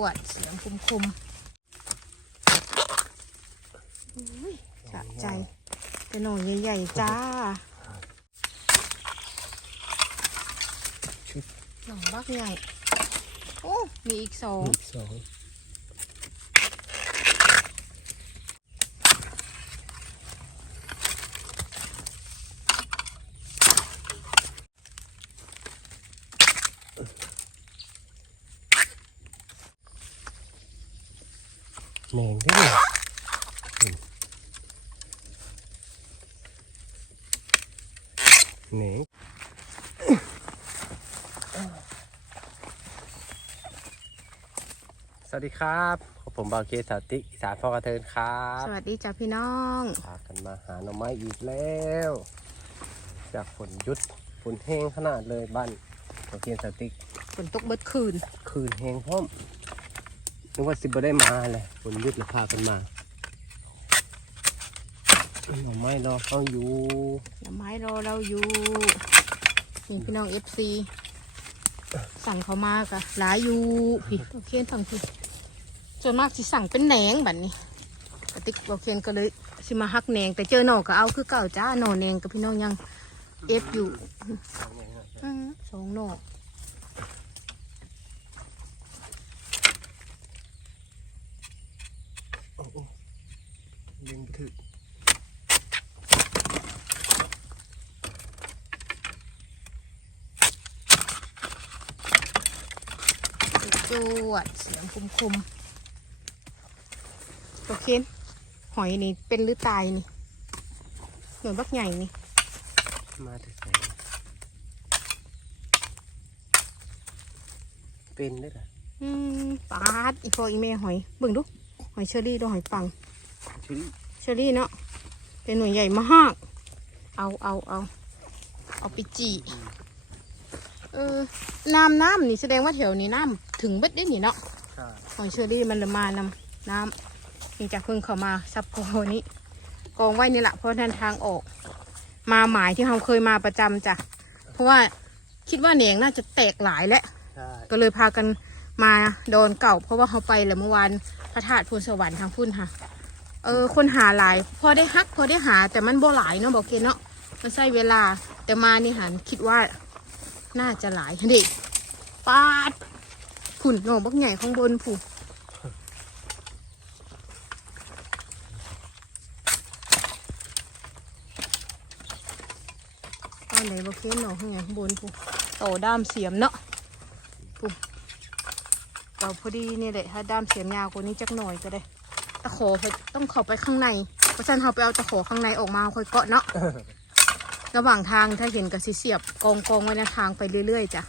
วดเสียงคุมคุมๆอุ้ยสะใจแต่หน่อยใหญ่ๆจ้าชุดหน่อบักใหญ่ โอ้ มีอีกสองสอง แหน่งด้วยนี่แหน่งสวัสดีครับผมบาวเคสาวติกอีสานฟอกระเทินครับ สวัสดีจ้าพี่น้องพากันมาหาหน่อไม้อีกแล้ว จากฝนหยุดฝนแห้งขนาดเลยบ้านบาวเคสาวติกฝนตกเบิดคืน คืนแห้งพร้อม นึกว่าสิบได้มาเลยฝนยุดแล้วพากันมาหน่อไม้รอเขาอยู่หน่อไม้รอเราอยู่นี่พี่น้องเอฟซีสั่งเขามากะหลายอยู่พี่โอเคสั่งพี่ส่วนมากสิสั่งเป็นแหนงแบบนี้กติกโอเคนก็เลยสิมาฮักแหนงแต่เจอหน่อก็เอาคือเก่าจ้าหน่อแหนงกับพี่น้องยังเอฟอยู่สองหน่อ เล็งไปถึกจวดเสียงคุมคุมๆโอเคนหอยนี่เป็นหรือตายนี่เหมือนบักใหญ่นี่ มาแต่ใส่เป็นได้หรออืมปาดอีพออีเมหอยเบิ่งดู หอยเชอรี่ดูหอยปังชิ้น เชอรี่เนาะเป็นหน่วยใหญ่มาก เอาเอาเอาเอาไปจีเออน้ำน้ำนี่แสดงว่าแถวนี้น้ำถึงเบ็ดได้นี่เนาะใช่หอยเชอรี่มันเลยมานำน้ำนี่จากเพิ่งเข้ามาซับโพนี้กองไว้นี่แหละเพราะนั่นทางออก มาหมายที่เราเคยมาประจำจ้ะเพราะว่าคิดว่าเหนียงน่าจะแตกหลายแล้วใช่ก็เลยพากันมาโดนเก่า เพราะว่าเขาไปแล้วเมื่อวานพระธาตุพูนสวรรค์ทางพุ่นค่ะเออคนหาหลาย พอได้ฮักพอได้หาแต่มันบ่หลายเนาะบอกเกเนาะมันใช้เวลาแต่มานี่หันคิดว่าน่าจะหลายเด็กปาดผุ่นหนบักใหญ่ข้างบนผุ่นตอนไหนบอกเกณฑ์หนอข้างใหญ่ข้างบนผุ่นโตด้ามเสียมเนาะเราพอดีนี่แหละถ้าด้ามเสียมยาวกว่านี้จักหน่อยก็ได้ะขอต้องเข้าไปข้างใน เพราะฉะนั้นเราไปเอาตะขอข้างในออกมาค่อยเกาะเนาะ ระหว่างทางถ้าเห็นก็สิเสียบกองกองๆไว้ในทางไปเรื่อยๆจ้ะ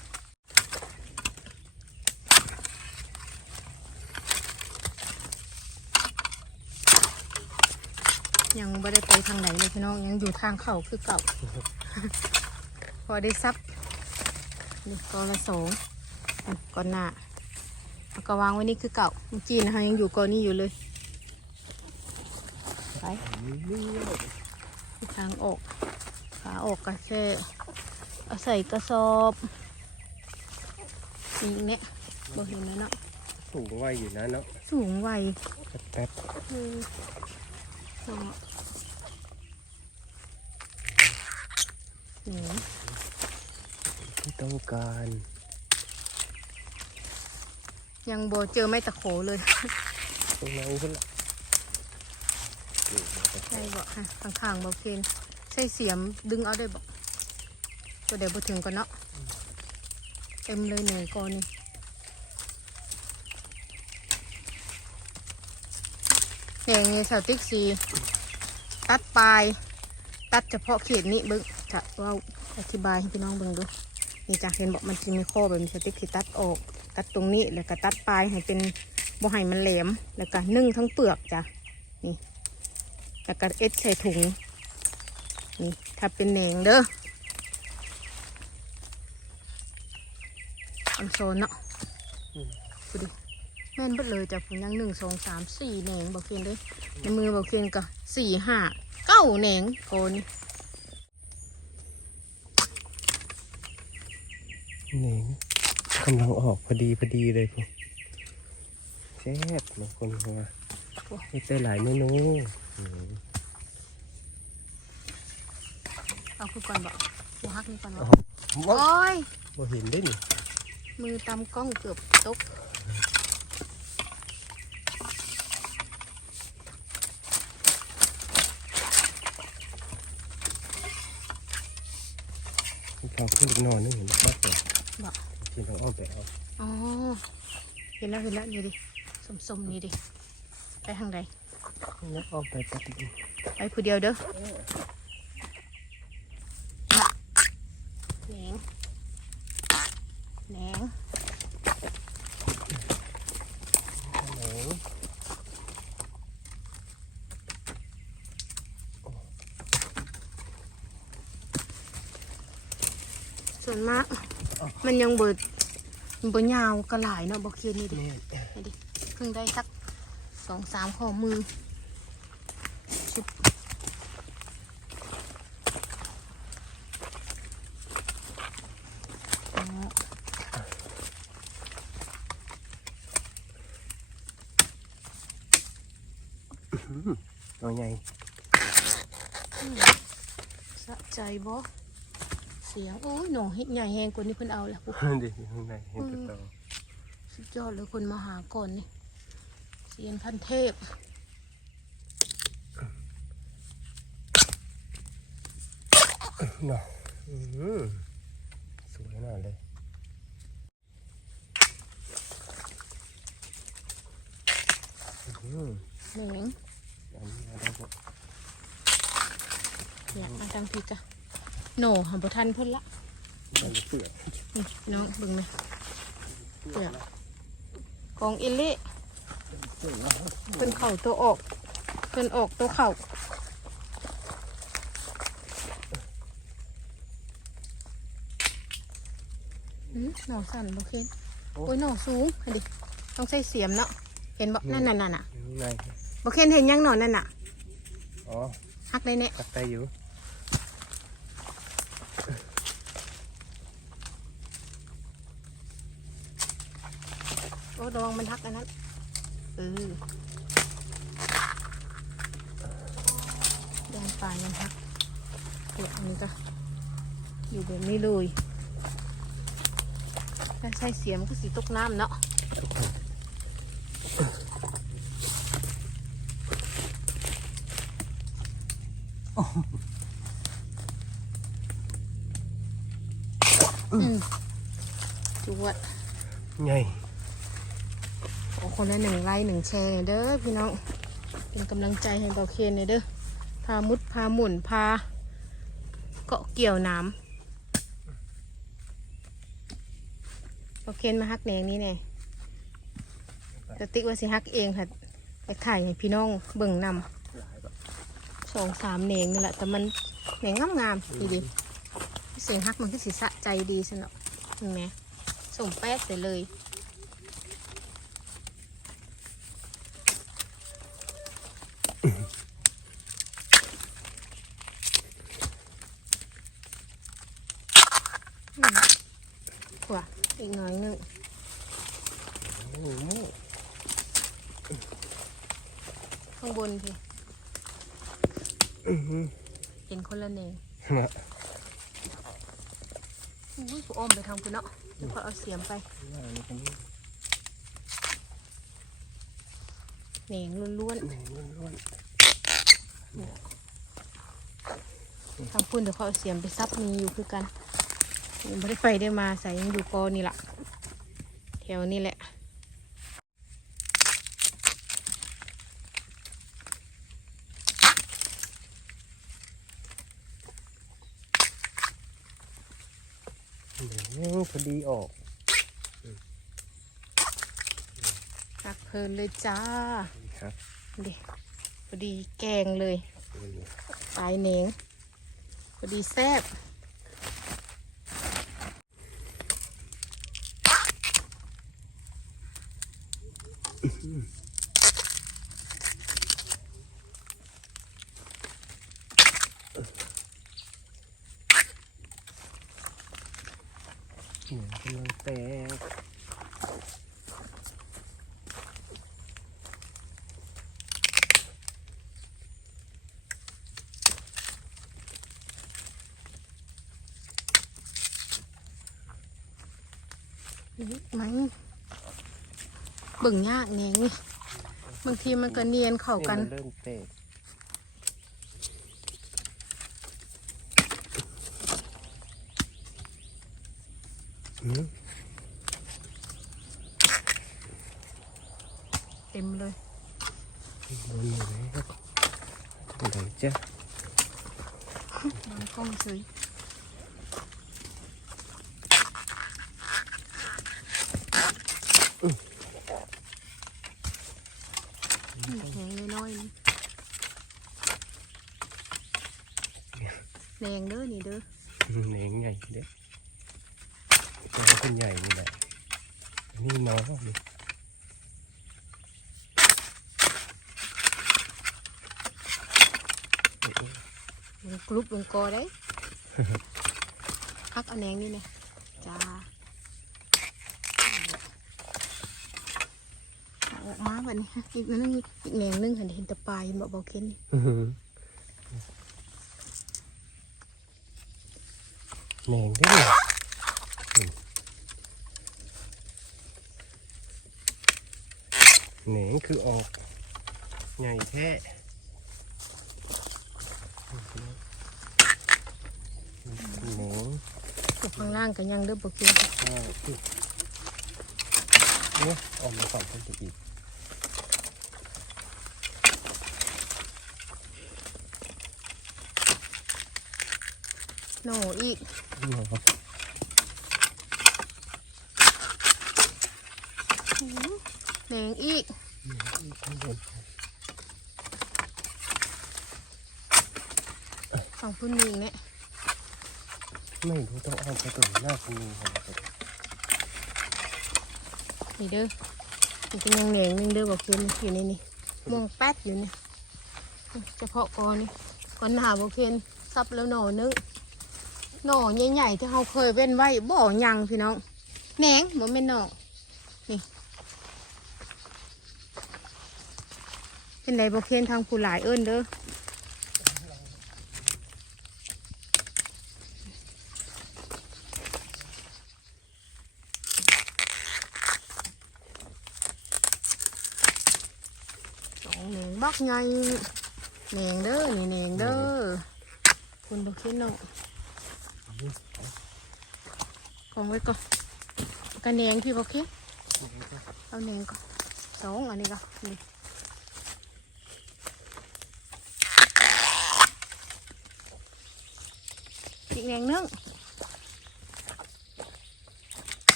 ยังไม่ได้ไปทางไหนเลยพี่น้องยังอยู่ทางเข้าคือเก่า พอได้ซับนี่กองละสองอันก่อนหน้าแล้วก็วางไว้นี่คือเก่าเมื่อกี้นะคะยังอยู่กอนี้อยู่เลยไป ทางออก ขาออกก็แค่เอาใส่กระสอบนี่เนี่ยบ่เห็นแล้วเนาะสูงไวอยู่นะเนาะสูงไวแป๊บเออเอานี่ๆที่ต้องการ ยังโบเจอไม่ตะโขเลยตรงนั้นขึ้นละนี่มาแต่ ใช่บอกค่ะข้างๆบอกเคนใช่เสียมดึงเอาได้บอกก็เดี๋ยวบ่ถึงก่อนเนาะเต็มเลยเหนึ่งกอนนี่อย่างนี้สาวติ๊กซีตัดปลายตัดเฉพาะเขตนี้เบิ้งจะเราอธิบายให้พี่น้องเบิ้งดูนี่จ้ะเห็นบอกมันจะมีข้อแบบนี้สติ๊กซีตัดออก ตัดตรงนี้แล้วก็ตัดปลายให้เป็นบ่ให้มันแหลมแล้วก็นึ่งทั้งเปลือกจ้ะนี่ แล้วก็เอ็ดใส่ถุง นี่ถ้าเป็นแหนงเด้ออันโซนเนาะดูดิแม่นเบิดเลยจ้ะผมยังหนึ่งสองสามสี่แหนงบอกเคียนเด้ในมือบอกเคียนก็สี่ห้าเก้าแหนงโกนเหน่งกำลังออกพอดีพอดีเลยพวกแซ่บๆบางคนว่าไม่ใช่หลายเมนูอืม เอาคือก่อนบอกหัวฮักนี่ก่อนบอกว้าโอ้ย บ่เห็นได้นี่มือตำกล้องเกือบตกเราขึ้นอีกหนอนนึงเห็นไหมครับผมบอกกินทางอ้อมไปเอาอ๋อเห็นแล้วเห็นแล้วนี่ดิสมๆนี่ดิไปทางใด แล้วอ้อมไปแป๊บนึงไปผู้เดียวเด้อแหนงแหนงไหนส่วนมาก มันยังเบิดมันบ่ยาวก็หลายเนาะบ่เคียนนี่ดินี่นี่ดิเพิ่งได้สักสองสามข้อมือชุบอ๋อ ตัวใหญ่ สะ ใจบ่เสียงโอ้ยหนองเฮ็ดใหญ่แหงกว่านี้เพิ่นเอาแหละปุ๊บเด็กข้างในเห็นแตัวต่อสุดยอดเลยคนมาหาก่อนนี่เสียนขั้นเทพเนาะอืมสวยน่าเลยอืมแหนงอันนี้อะไร ก็เนี่ยมาทางพีกะโหน่หาบ่ทันเพิ่นละมันเปลือกนี่พี่น้องเบิ่งไหมเปลือกของอิลลี่เปลือกแล้วเพิ่นเข่าตัวออกเพิ่นออกตัวเข่าอืมหน่อสั่นบ่เคนโอ้ยหน่อสูงเห็นดิต้องใช้เสียมเนาะเห็นบ่นั่นน่ะน่ะข้างในบ่เคนเห็นยังหน่อนั่นน่ะอ๋อฮักเลยเนี่ยกัดใจอยู่ ระวังมันฮักอันนั้น เออแดงปลายมันฮักเดี๋ยวอันนี้ก็อยู่แบบนี้เลยถ้าใช้เสียมก็สีตกน้ำเนาะอืมจวดใหญ่ขอ คนละหนึ่งไลค์หนึ่งแชร์เด้อพี่น้อง เป็นกำลังใจให้เบาเคนเลยเด้อ พามุดพาหมุนพาเกาะเกี่ยวน้ำเบาเคนมาฮักแหนงนี้แน่แต่ติ๊กว่าสิฮักเองค่ะไปถ่ายให้พี่น้องเบิ่งนหลายแบบำสองสามแหนงนี่แหละแต่มันแหนงงามๆดีดีเสียงฮักมันก็สิสะใจดีสนอเห็นไหมส่งแป๊ดไปเลย อืมกว่า อีกหน่อยหนึงข้างบนพี่เห็นคนละเนงอุ้ยกูอ้อมไปทางคุณเนาะเดี๋ยวพอเอาเสียมไปเนงล้วนล้วนๆทางคุณเดี๋ยวเขาเอาเสียมไปซับมีอยู่คือกัน ไม่ได้ไปได้มาใส่ยังอยู่กอนี่แหละแถวนี้แหละๆอืมพอดีออกตักเพลินเลยจ้าครับดิพอดีแกงเลยอืมปลายเนงพอดีแซ่บ หัวกำลังแตกมัน เบิ่งยากแหนงนี่บางทีมันก็เนียนเข้ากันมัเริ่มเตะอืมเต็มเลยบนอยู่แล้วไหนจ้ะ บางกล้องสวยนี่แหงน้อยๆนี่แดงเด้อนี่เด้อ เหนงใหญ่เด็กตัวเป็ นใหญ่นี่แหละนี่น้อยนี่ลงกรุ๊ปลงกอได้พักเอาแนงนี่นะจ้าอาอกมาแบบนี้อีกนั่นงอีกแนงนึงเห็นเห็นต่ปลายบอกบอกเค้นนี่เหนงได้ เหนงคือออกใหญ่แท้เหนงข้างล่างกันยังเด้อบกเค้นาที่เนี่ยออกมาก่อนเพิ่มอีกโหนอีกเนาะ แหนงอีกข้างบนฝั่งพื้นมีเนี่ยไม่รู้ต้องเอาไปตรงหน้าคุณมีของมันนี่เด้อมันเป็นยังแหนงนึงเด้อบอกเค้นอยู่ในนี่มองแป๊ดอยู่เนี่ยเฉพาะกอนี่ก่อนหาบอกเค้นซับแล้วหน่อนึงหน่อใหญ่ๆที่เราเคยเว้นไว้บ่อยังพี่น้องแหนงบ่แม่นหน่อ เป็นไรบอกเค้นทางผู้หลายเอิ้นเด้อสองแหนงบักไงแหนงเด้อนี่แหนงเด้อคุณบอกคิดเนาะของไว้ก่อนกระแหนงพี่บอกคิดเอาแหนงก่อนสองอันนี้ก่อนนี่ อีกแหนงนึง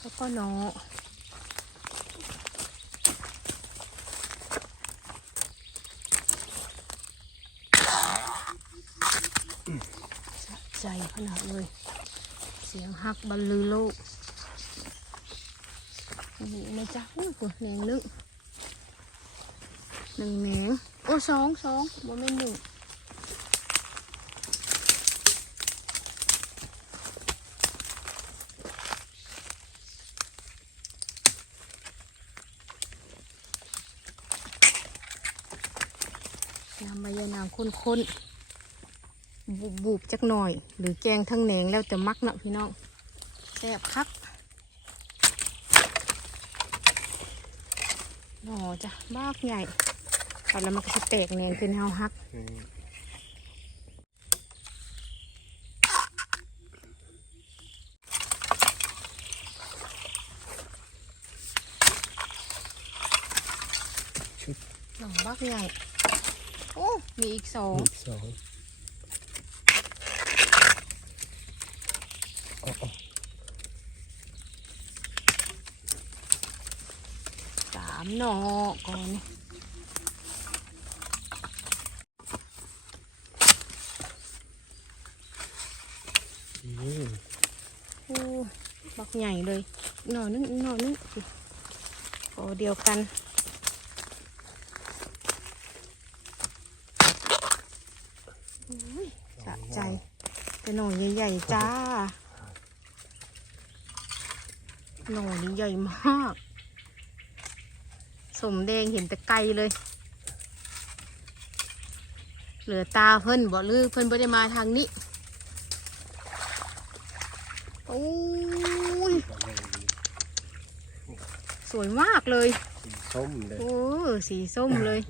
แล้วก็หนอใจขนาดเลย เสียงฮักบรรลือโลกนี่นะจ๊ะอุ้ยกูแหนงนึงหนึ่งแหนงโอ้สองสองโมเมนต์หนึ่งน้ำใบยานางข้นๆบุบบุบจักหน่อย หรือแกงทั้งแหนงแล้วจะมักเนาะพี่น้องแซ่บคักหน่อจ้ะบากใหญ่ตอนแล้วมันก็จะแตกแหนงขึ้นเฮาฮักชุดหน่อบากใหญ่ โอ้มีอีกสองสองอ๋อสามหน่อก่อนนี่อืมโอ้บักใหญ่เลยอีกหน่อนึงอีกหน่อนึงสิพอเดียวกัน สะใจแต่หน่อใหญ่ๆจ้า หน่อนี้ใหญ่มาก สมแดงเห็นแต่ไกลเลย เหลือตาเพิ่นบ่ลือเพิ่นไ่ได้มาทางนี้โอ้ยสวยมากเลยสีส้มเลยโอ้สีส้มเลย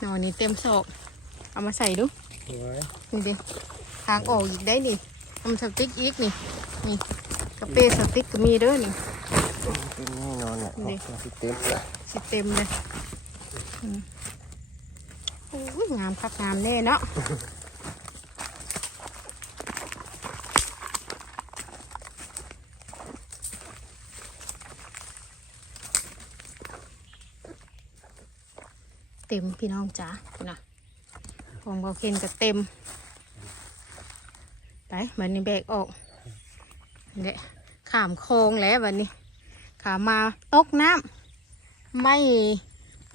หนอนนี่เต็มศอก เอามาใส่ดูสวยนี่ดิทางออกอีกได้นี่ทำสติ๊กอีกนี่นี่กระเปสติ๊กก็มีเด้อนี่เต็มแน่นอนแหละนี่เอาที่เต็มเลยสิเต็มเลยอืมโอ้ยงามครับงามแน่เนาะเต็มพี่น้องจ๋าคุณนะ ของเบาเคนก็เต็ม ไปมันนี่แบกออกเนี่ยขามโคงแล้ววันนี้ ขามาตกน้ำไม่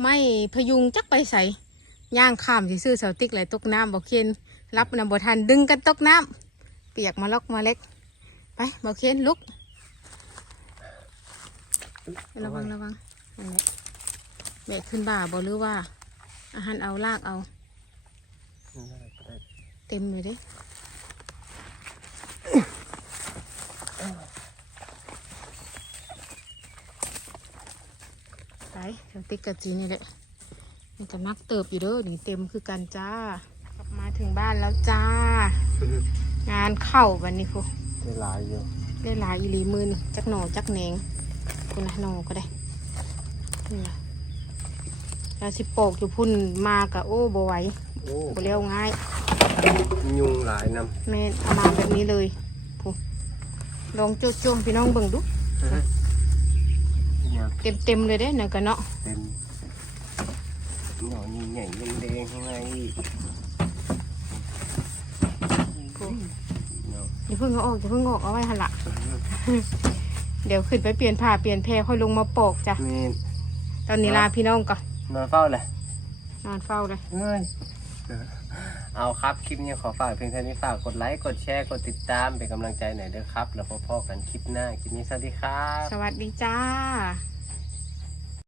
ไม่พยุงจักไปใส่ย่างขามที่ซื้อเสาติ๊กไหลตกน้ำบอกเคนรับน้ำบทันดึงกันตกน้ำเปียกมาล็อกมาเล็ก ไปบอกเคนลุกระวังระวังอันนี้แบกขึ้นบ่าบอหรือว่า อาหารเอาลากเอา เต็มเลยเด้ไปเดี๋ยวติ๊กกะจีนี่แหละมันจะมักเติบอยู่เด้อนี่เต็มคือกันจ้ากลับมาถึงบ้านแล้วจ้า งานเข้าวันนี้คุได้หลายอยู่ได้หลายอีหลีมือนี่จักหน่อจักแหนงคุณนะหน่อก็ได้นี่ล่ะเราสิโปกอยู่พุ่นมากะโอ้บไหวโอ้ บเร็วง่ายยุงหลายนแม่เอามาแบบนี้เลยพูลองโจมๆพี่น้องเบิ่งดูำเนี่ยเต็มเต็มๆเลยเด้นั่นก็เนาะเต็มหน่อนี่ใหญ่ยังแดงข้างในอีกเนาะอย่าเพิ่งเอาออกอย่าเพิ่งเอาออกเอาไว้หันละเดี๋ยวขึ้นไปเปลี่ยนผ้าเปลี่ยนแพรค่อยลงมาปอกจ้ะเมนตอนนี้ลาพี่น้องก่อนนอนเฝ้าเลยนอนเฝ้าเลย เอาครับ คลิปนี้ขอฝากเพียงเท่านี้ฝากกดไลค์ กดแชร์ กดติดตาม เป็นกำลังใจหน่อยเด้อครับ แล้วพบกันคลิปหน้า คลิปนี้สวัสดีครับ สวัสดีจ้า